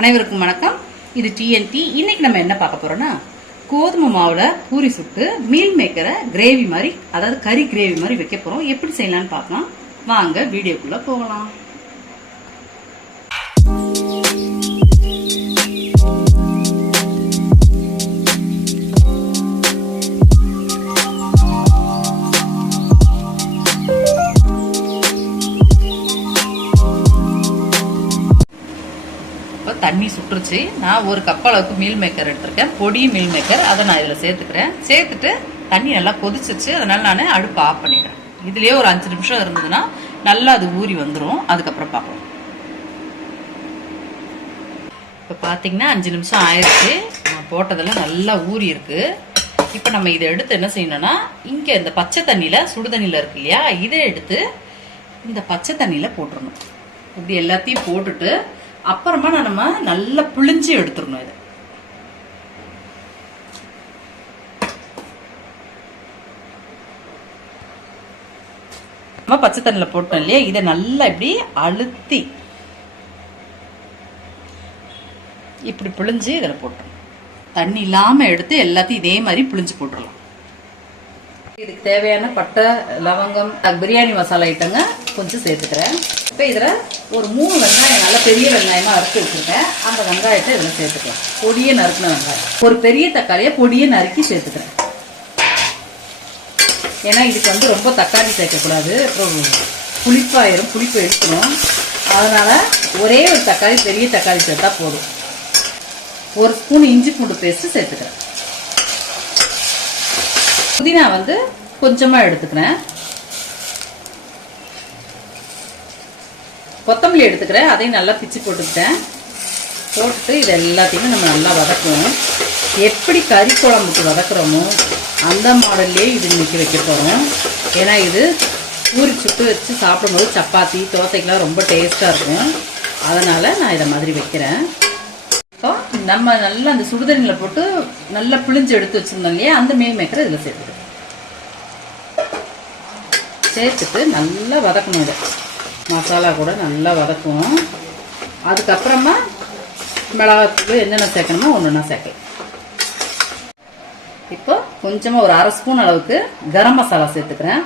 அனைவருக்கும் வணக்கம். இது டிஎன்டி இன்னைக்கு நம்ம என்ன பார்க்க போறோம்னா கோதுமை மாவுல பூரி சுட்டு மீல் மேக்கரை கிரேவி மாதிரி அதாவது கறி கிரேவி மாதிரி வைக்க போறோம். எப்படி செய்யலாம்னு பார்க்கலாம். வாங்க வீடியோக்குள்ள போகலாம். தண்ணி சுட்டுருச்சு. நான் ஒரு கப் அளவுக்கு மீல் மேக்கர் எடுத்திருக்கேன். பொடி மீல் மேக்கர் அதை நான் இதில் சேர்த்துக்கிறேன். சேர்த்துட்டு தண்ணி நல்லா கொதிச்சிச்சு. அதனால நான் அடுப்பு ஆஃப் பண்ணிடுறேன். இதுலேயே ஒரு அஞ்சு நிமிஷம் இருந்ததுன்னா நல்லா அது ஊறி வந்துடும் அதுக்கப்புறம் பார்ப்போம். இப்போ பார்த்தீங்கன்னா அஞ்சு நிமிஷம் ஆயிடுச்சு நான் போட்டதெல்லாம் நல்லா ஊறி இருக்கு. இப்போ நம்ம இதை எடுத்து என்ன செய்யணும்னா இங்கே இந்த பச்சை தண்ணியில் சுடு தண்ணியில் இருக்கு இல்லையா? இதை எடுத்து இந்த பச்சை தண்ணியில் போட்டுடணும் இப்படி எல்லாத்தையும் போட்டுட்டு அப்புறமா நான் நம்ம நல்லா புளிஞ்சு எடுத்துடணும் இதை. நம்ம பச்சை தண்ணியில் போட்டோம் இல்லையா? இதை நல்லா இப்படி அழுத்தி இப்படி புளிஞ்சு இதில் போட்டுரும் தண்ணி இல்லாமல் எடுத்து எல்லாத்தையும் இதே மாதிரி புளிஞ்சு போட்டுடலாம். இதுக்கு தேவையான பட்டை லவங்கம் பிரியாணி மசாலா ஐட்டங்க கொஞ்சம் சேர்த்துக்கிறேன். இப்போ இதில் ஒரு மூணு வெங்காயம் நல்லா பெரிய வெங்காயமாக அறுத்து வச்சுருக்கேன். அந்த வெங்காயத்தை இதில் சேர்த்துக்கலாம். பொடியை நறுக்கின வெங்காயம். ஒரு பெரிய தக்காளியை பொடியை நறுக்கி சேர்த்துக்கிறேன். ஏன்னா இதுக்கு வந்து ரொம்ப தக்காளி சேர்க்கக்கூடாது. அப்புறம் புளிப்பாயிரும் புளிப்பு எடுக்கணும். அதனால் ஒரே ஒரு தக்காளி பெரிய தக்காளி சேர்த்தா போதும். ஒரு ஸ்பூன் இஞ்சி பூண்டு பேஸ்ட்டு சேர்த்துக்கிறேன். புதினா வந்து கொஞ்சமாக எடுத்துக்கிறேன். கொத்தமல்லி எடுத்துக்கிறேன். அதையும் நல்லா பிச்சு போட்டுக்கிட்டேன். போட்டுட்டு இது எல்லாத்தையுமே நம்ம நல்லா வதக்குவோம் எப்படி கறி குழம்புக்கு வதக்குறோமோ அந்த மாடல்லே இது இன்னைக்கு வைக்க போகிறோம் ஏன்னா இது பூரி சுட்டு வச்சு சாப்பிடும்போது சப்பாத்தி தோசைக்கெலாம் ரொம்ப டேஸ்ட்டாக இருக்கும். அதனால் நான் இதை மாதிரி வைக்கிறேன். இப்போ நம்ம நல்லா அந்த சுடுதண்ணியில் போட்டு நல்லா பிழிஞ்சு எடுத்து வச்சுருந்தோம் இல்லையா? அந்த மீல் மேக்கரை இதில் சேர்த்துக்கிறோம் சேர்த்துட்டு நல்லா வதக்கணும் இதை. மசாலா கூட நல்லா வதக்குவோம். அதுக்கப்புறமா மிளகாத்தூள் என்னென்ன சேர்க்கணுமோ ஒன்று ஒன்றா சேர்க்கலாம். இப்போ கொஞ்சமாக ஒரு அரை ஸ்பூன் அளவுக்கு கரம் மசாலா சேர்த்துக்கிறேன்.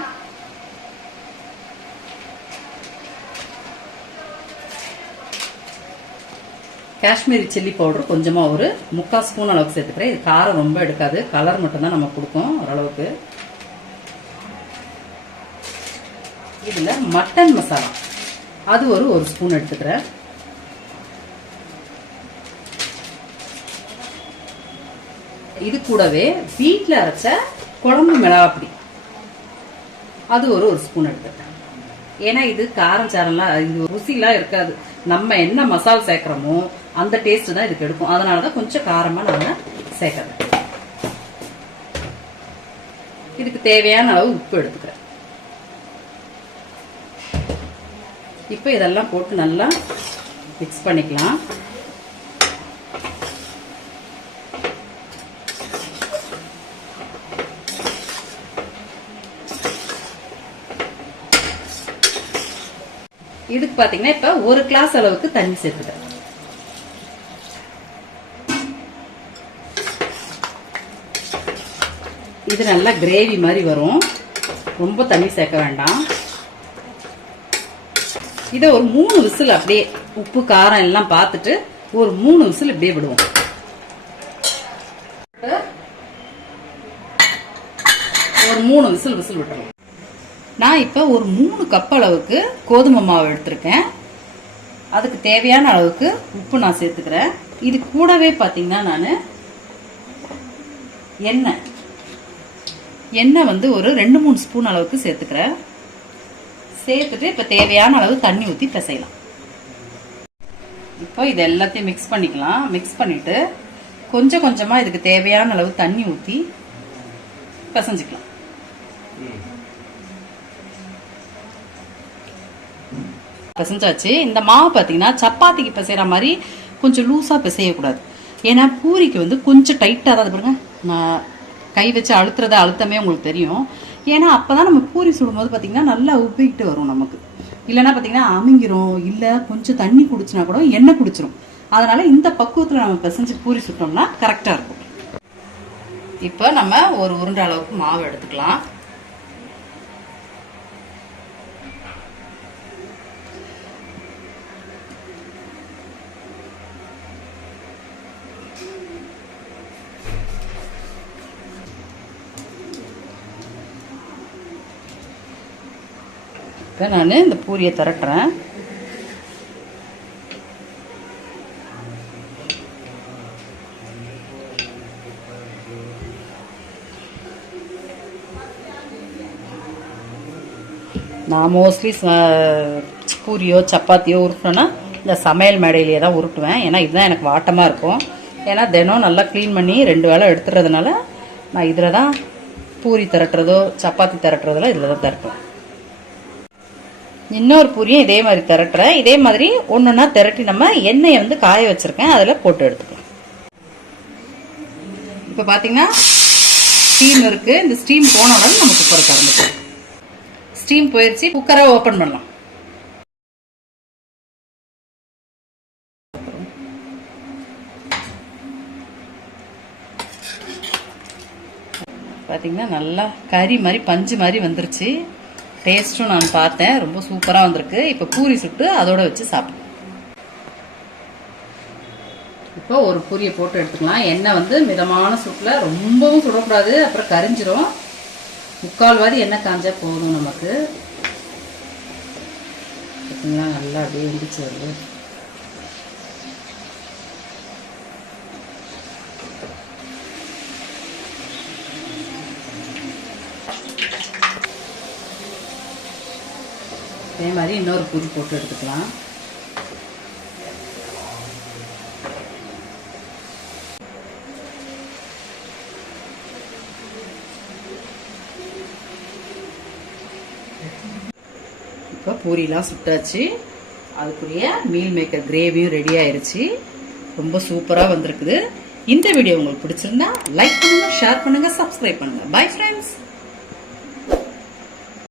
காஷ்மீரி சில்லி பவுடர் கொஞ்சமாக ஒரு முக்கால் ஸ்பூன் அளவுக்கு சேர்த்துக்கிறேன். இது காரம் ரொம்ப எடுக்காது. கலர் மட்டும்தான் நம்ம கொடுக்கும் ஓரளவுக்கு. இதில் மட்டன் மசாலா. அது ஒரு ஒரு ஸ்பூன் எடுத்துக்கிறேன். இது கூடவே வீட்டில் அரைச்ச குழம்பு மிளகாப்பொடி. அது ஒரு ஒரு ஸ்பூன் எடுத்துக்கிறேன். ஏன்னா இது காரம் சாரம்லாம் இது ருசிலாம் இருக்காது. நம்ம என்ன மசால் சேர்க்குறோமோ அந்த டேஸ்ட் தான் இதுக்கு எடுக்கும். அதனால தான் கொஞ்சம் காரமாக நாங்கள் சேர்க்கறேன் இதுக்கு தேவையான அளவு உப்பு எடுத்துக்கிறேன். இப்போ இதெல்லாம் போட்டு நல்லா மிக்ஸ் பண்ணிக்கலாம். இதுக்கு பார்த்தீங்கன்னா இப்போ ஒரு கிளாஸ் அளவுக்கு தண்ணி சேர்த்துட்டேன். இது நல்லா கிரேவி மாதிரி வரும். ரொம்ப தண்ணி சேர்க்க வேண்டாம். இதை ஒரு மூணு விசில் அப்படியே உப்பு காரம் எல்லாம் பார்த்துட்டு ஒரு மூணு விசில் இப்படியே விடுவோம். ஒரு மூணு விசில் விசில் விட்டுருவோம். நான் இப்போ ஒரு மூணு கப் அளவுக்கு கோதுமை மாவு எடுத்திருக்கேன். அதுக்கு தேவையான அளவுக்கு உப்பு நான் சேர்த்துக்கிறேன். இது கூடவே பார்த்தீங்கன்னா நான் எண்ணெய். எண்ணெய் வந்து ஒரு ரெண்டு மூணு ஸ்பூன் அளவுக்கு சேர்த்துக்கிறேன். சேர்த்துட்டு இப்போ தேவையான அளவு தண்ணி ஊற்றி பிசையலாம். இப்போ இது எல்லாத்தையும் மிக்ஸ் பண்ணிக்கலாம். மிக்ஸ் பண்ணிட்டு கொஞ்சம் கொஞ்சமாக இதுக்கு தேவையான அளவு தண்ணி ஊற்றி பிசைஞ்சுக்கலாம். பிசைஞ்சாச்சு. இந்த மாவு பார்த்தீங்கன்னா சப்பாத்திக்கு பிசைகிற மாதிரி கொஞ்சம் லூஸாக பிசையக்கூடாது. ஏன்னா பூரிக்கு வந்து கொஞ்சம் டைட்டாக தான் பாருங்கள் நான் கை வச்சு அழுத்துறத அழுத்தமே உங்களுக்கு தெரியும். ஏன்னா அப்போ தான் நம்ம பூரி சுடும்போது பார்த்தீங்கன்னா நல்லா உப்பிக்கிட்டு வரும் நமக்கு. இல்லைன்னா பார்த்தீங்கன்னா அமைங்கிரும். இல்லை கொஞ்சம் தண்ணி குடிச்சினா கூட எண்ணெய் குடிச்சிரும். அதனால் இந்த பக்குவத்தில் நம்ம பிசைஞ்சு பூரி சுட்டோம்னா கரெக்டாக இருக்கும். இப்போ நம்ம ஒரு உருண்டை அளவுக்கு மாவு எடுத்துக்கலாம். நான் இந்த பூரியை திரட்டுறேன். நான் மோஸ்ட்லி பூரியோ சப்பாத்தியோ உருட்டினேன்னா இந்த சமையல் மேடையிலேயே தான் உருட்டுவேன். ஏன்னா இதுதான் எனக்கு வாட்டமாக இருக்கும். ஏன்னா தினம் நல்லா க்ளீன் பண்ணி ரெண்டு வேளை எடுத்துறதுனால நான் இதில் தான் பூரி திரட்டுறதோ சப்பாத்தி திரட்டுறதெல்லாம் இதில் தான் திரட்டுவேன். இன்னொரு பூரியும் இதே மாதிரி திரட்டுறேன். இதே மாதிரி ஒன்றுன்னா திரட்டி நம்ம எண்ணெயை வந்து காய வச்சுருக்கேன். அதில் போட்டு எடுத்துக்கலாம். இப்போ பார்த்தீங்கன்னா ஸ்டீம் இருக்குது இந்த ஸ்டீம் போன உடனே நம்ம குக்கரை திறந்துக்கலாம். ஸ்டீம் போயிடுச்சு குக்கரை ஓப்பன் பண்ணலாம். பார்த்தீங்கன்னா நல்லா கறி மாதிரி பஞ்சு மாதிரி வந்துருச்சு. டேஸ்ட்டும் நான் பார்த்தேன். ரொம்ப சூப்பராக வந்திருக்கு. இப்போ பூரி சுட்டு அதோடு வச்சு சாப்பிடுவோம் இப்போ ஒரு பூரியை போட்டு எடுத்துக்கலாம். எண்ணெய் வந்து மிதமான சுட்டில் ரொம்பவும் சுடக்கூடாது. அப்புறம் கரிஞ்சிரும். முக்கால்வாதி எண்ணெய் காஞ்சா போதும் நமக்கு. பார்த்தீங்களா நல்லா அப்படியே இருந்துச்சு வருது அதே மாதிரி இன்னொரு பூரி போட்டு எடுத்துக்கலாம். இப்போ பூரிலாம் சுட்டாச்சு. அதுக்குரிய மீல் மேக்கர் கிரேவியும் ரெடி ஆயிருச்சு. ரொம்ப சூப்பராக வந்திருக்குது. இந்த வீடியோ உங்களுக்கு பிடிச்சிருந்தா லைக் பண்ணுங்க ஷேர் பண்ணுங்க சப்ஸ்கிரைப் பண்ணுங்க. Bye friends